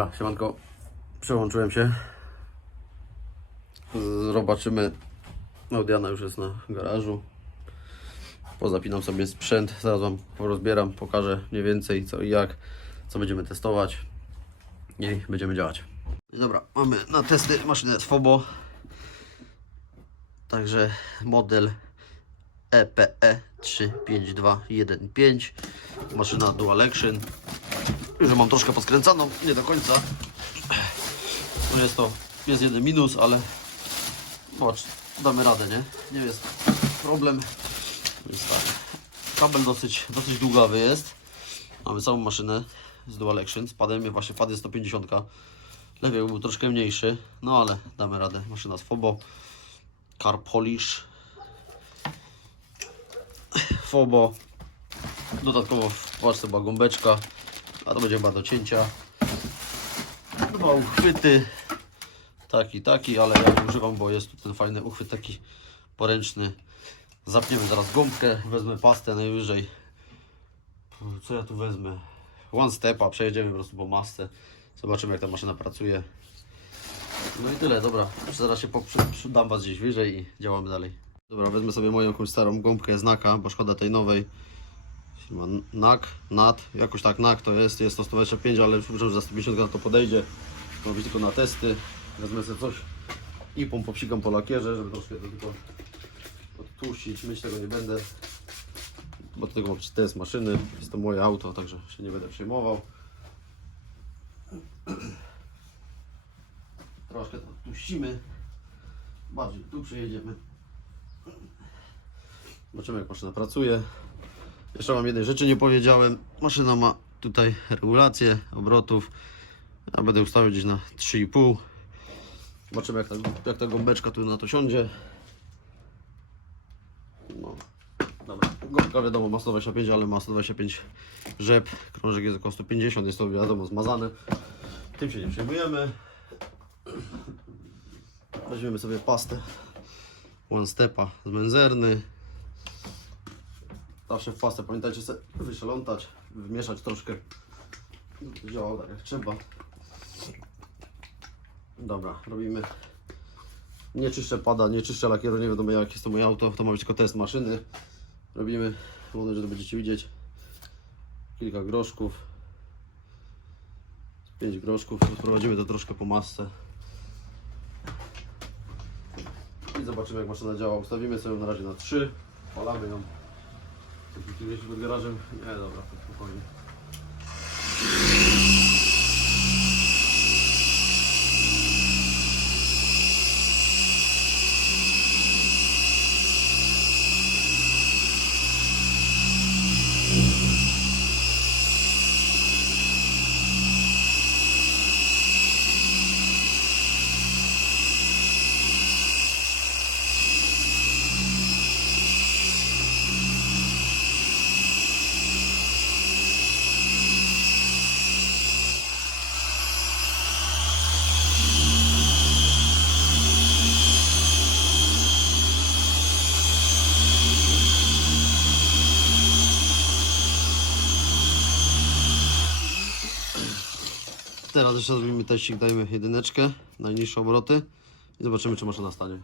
Dobra, siemanko. Przełączyłem się. Zobaczymy. Audiana już jest na garażu. Pozapinam sobie sprzęt. Zaraz Wam porozbieram, pokażę mniej więcej co i jak, co będziemy testować i będziemy działać. Dobra, mamy na testy maszynę Swobo. Także model E EPE 35215. Maszyna Dual Action. Ją mam troszkę poskręcaną, nie do końca. No jest to, jest jeden minus, ale zobacz, damy radę, nie? Nie jest problem. Więc tak, kabel dosyć, dosyć długawy jest. Mamy całą maszynę z Dual Action, z padem, właśnie pad jest 150. Lepiej był troszkę mniejszy, no ale damy radę. Maszyna z Fobo, Car Polish, Fobo, Dodatkowo w paczce była gąbeczka, a to będzie chyba do cięcia. Dwa uchwyty, taki, taki, ale ja nie używam, bo jest tu ten fajny uchwyt taki poręczny. Zapniemy zaraz gąbkę, wezmę pastę najwyżej. Co ja tu wezmę? One stepa, przejedziemy po prostu po masce. Zobaczymy jak ta maszyna pracuje. No i tyle, dobra. Zaraz się dam Was gdzieś wyżej i działamy dalej. Dobra, wezmę sobie moją jakąś starą gąbkę znaka, bo szkoda tej nowej. Ma NAK, NAT, jakoś tak NAK to jest, jest to 125, ale uważam, że za 150 to podejdzie. Ma być tylko na testy. Wezmę sobie coś i popsikam po lakierze, żeby troszkę to tylko odtłuścić. Myć tego nie będę, bo tego mam test maszyny. Jest to moje auto, także się nie będę przejmował. Troszkę to odtłuścimy. Bardziej tu przejedziemy. Zobaczymy jak maszyna pracuje. Jeszcze Wam jednej rzeczy nie powiedziałem. Maszyna ma tutaj regulację obrotów. Ja będę ustawił gdzieś na 3,5. Zobaczymy jak ta, jak ta gąbeczka tu na to siądzie. No. Dobra, gąbka wiadomo ma 125, ale ma 125 rzep. Krążek jest około 150, jest to wiadomo zmazane. Tym się nie przejmujemy. Weźmiemy sobie pastę One Stepa z benzerny. Zawsze w pastę pamiętajcie sobie wyszalątać, wymieszać troszkę. Działało tak jak trzeba. Dobra, robimy. Nie czyszczę pada, nie czyszczę lakieru, nie wiadomo jak jest to moje auto, to ma być tylko test maszyny. Robimy, mam nadzieję, że będziecie widzieć. Kilka groszków. Pięć groszków, sprowadzimy to troszkę po masce. I zobaczymy jak maszyna działa. Ustawimy sobie na razie na 3. Palamy ją. Gdzieś pod garażem? Nie, dobra, spokojnie. Teraz jeszcze zrobimy teścik, dajmy jedyneczkę, najniższe obroty i zobaczymy czy maszyna stanie.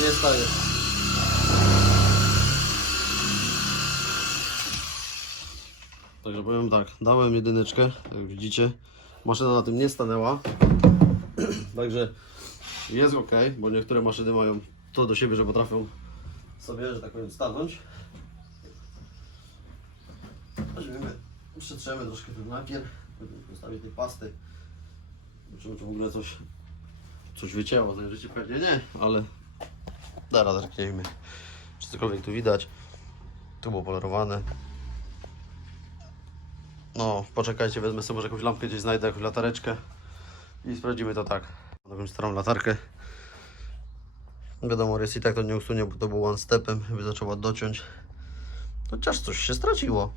Nie staje. Także powiem tak, dałem jedyneczkę, jak widzicie, maszyna na tym nie stanęła. Także jest ok, bo niektóre maszyny mają to do siebie, że potrafią sobie, że tak powiem, stanąć. Weźmiemy, przetrzemy troszkę ten lakier, postawię tej pasty. Zobaczymy, czy w ogóle coś, coś wycięło. Zajrzycie pewnie nie, ale zaraz zerkniemy, czy cokolwiek tu widać. Tu było polerowane. No, poczekajcie, wezmę sobie może jakąś lampkę gdzieś znajdę, jakąś latareczkę i sprawdzimy to tak. Mam jakąś starą latarkę. Wiadomo, jest i tak to nie usunie, bo to był one stepem, by zaczęła dociąć. Chociaż coś się straciło.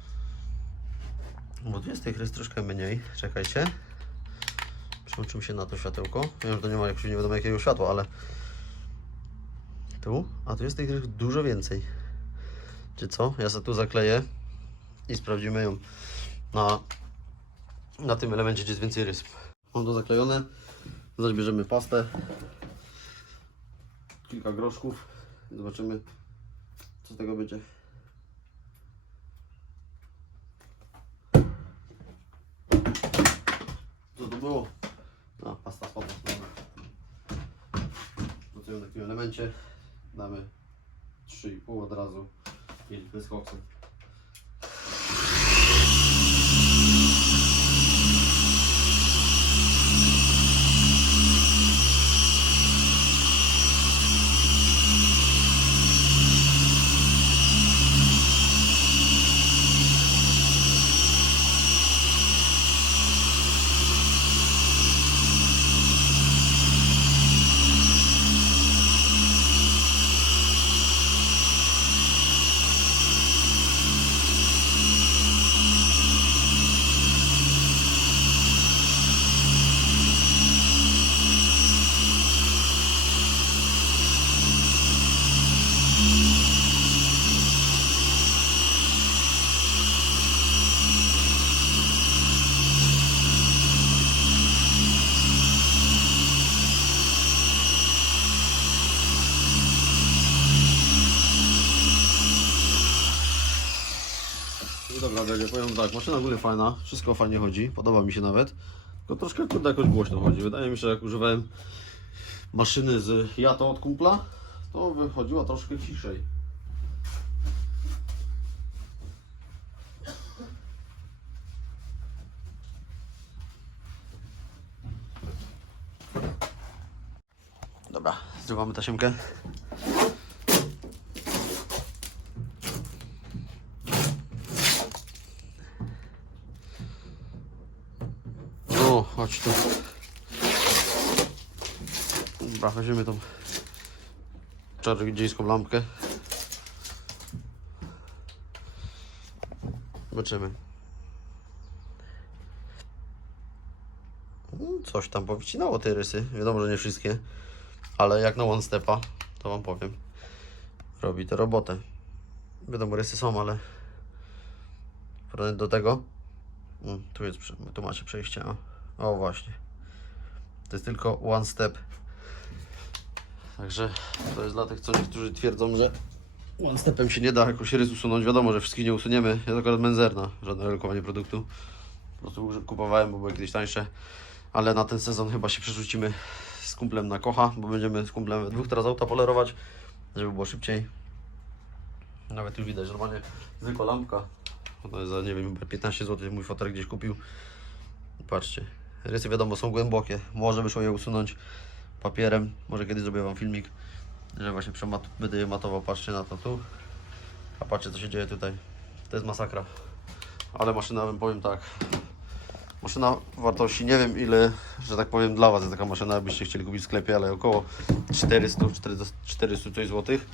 Bo tu jest tych jest troszkę mniej. Czekajcie. Przełączymy się na to światełko. Wiem, że to nie ma jakoś nie wiadomo jakiego światła, ale tu, a tu jest tych dużo więcej. Czy co? Ja sobie tu zakleję i sprawdzimy ją na, na tym elemencie, gdzie jest więcej rysp. Mam to zaklejone. Zaś bierzemy pastę. Kilka groszków. Zobaczymy, co z tego będzie. To było? A, pasta. Dobra. Pracujemy na takim elemencie. Damy 3,5 od razu. Mieliśmy z. Powiem tak, maszyna w ogóle fajna, wszystko fajnie chodzi, podoba mi się nawet. Tylko troszkę kurde jakoś głośno chodzi. Wydaje mi się, że jak używałem maszyny z Jato od kumpla, to wychodziła troszkę ciszej. Dobra, zrywamy tasiemkę. No, chodź tu. Dobra, weźmiemy tą czarodziejską lampkę. Zobaczymy. Mm, Coś tam powycinało te rysy. Wiadomo, że nie wszystkie. Ale jak na one stepa, to wam powiem. Robi to robotę. Wiadomo, rysy są, ale do tego Mm, Tu jest, tu macie przejście. O, o właśnie. To jest tylko one step. Także to jest dla tych, co niektórzy twierdzą, że one stepem się nie da jakoś rys usunąć. Wiadomo, że wszystkich nie usuniemy. Ja to akurat menzerna, żadne relokowanie produktu. Po prostu kupowałem, bo były kiedyś tańsze. Ale na ten sezon chyba się przerzucimy z kumplem na kocha, bo będziemy z kumplem dwóch teraz auta polerować, żeby było szybciej. Nawet już widać, normalnie zwykła lampka. To jest za, nie wiem, chyba 15 zł mój fotel gdzieś kupił. Patrzcie, rysy wiadomo są głębokie. Może wyszło je usunąć papierem. Może kiedyś zrobię Wam filmik, że właśnie będę je matował. Patrzcie na to tu. A patrzcie co się dzieje tutaj. To jest masakra. Ale maszyna, bym powiem tak. Maszyna wartości, nie wiem ile, że tak powiem, dla Was jest taka maszyna, byście chcieli kupić w sklepie, ale około 400, 400, 400 coś złotych.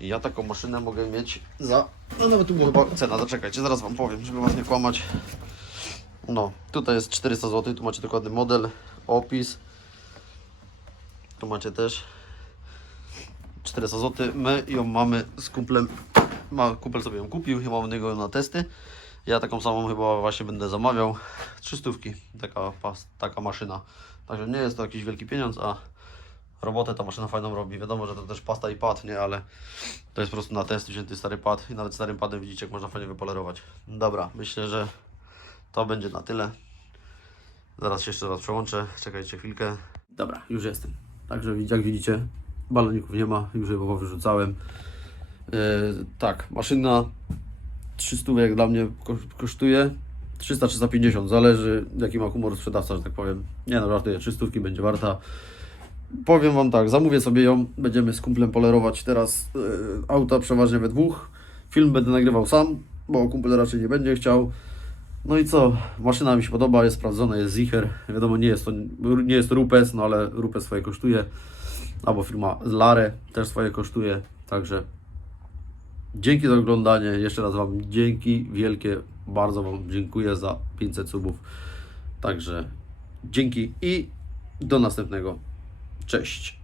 I ja taką maszynę mogę mieć za. No nawet tu była chyba cena, zaczekajcie, zaraz wam powiem, żeby was nie kłamać. No, tutaj jest 400 zł, tu macie dokładny model, opis. Tu macie też 400 zł. My ją mamy z kumplem. Ma, kumpel sobie ją kupił i mamy niego na testy. Ja taką samą chyba właśnie będę zamawiał. 300 taka, taka maszyna. Także nie jest to jakiś wielki pieniądz, a robotę ta maszyna fajną robi. Wiadomo, że to też pasta i pad, nie? Ale to jest po prostu na test wzięty stary pad i nawet starym padem widzicie, jak można fajnie wypolerować. Dobra, myślę, że to będzie na tyle. Zaraz się jeszcze raz przełączę. Czekajcie chwilkę. Dobra, już jestem. Także jak widzicie, baloników nie ma, już je wyrzucałem. Yy, tak, maszyna 300 jak dla mnie ko- kosztuje. 300-350, zależy jaki ma humor sprzedawca, że tak powiem. Nie no, żartuję, 300 będzie warta. Powiem Wam tak, zamówię sobie ją, będziemy z kumplem polerować teraz yy, auta przeważnie we dwóch. Film będę nagrywał sam, bo kumpel raczej nie będzie chciał. No i co, maszyna mi się podoba, jest sprawdzona, jest Zicher. Wiadomo, nie jest to, nie jest Rupes, no ale Rupes swoje kosztuje. Albo firma Lare też swoje kosztuje, także dzięki za oglądanie. Jeszcze raz Wam dzięki wielkie, bardzo Wam dziękuję za 500 subów. Także dzięki i do następnego. Cześć.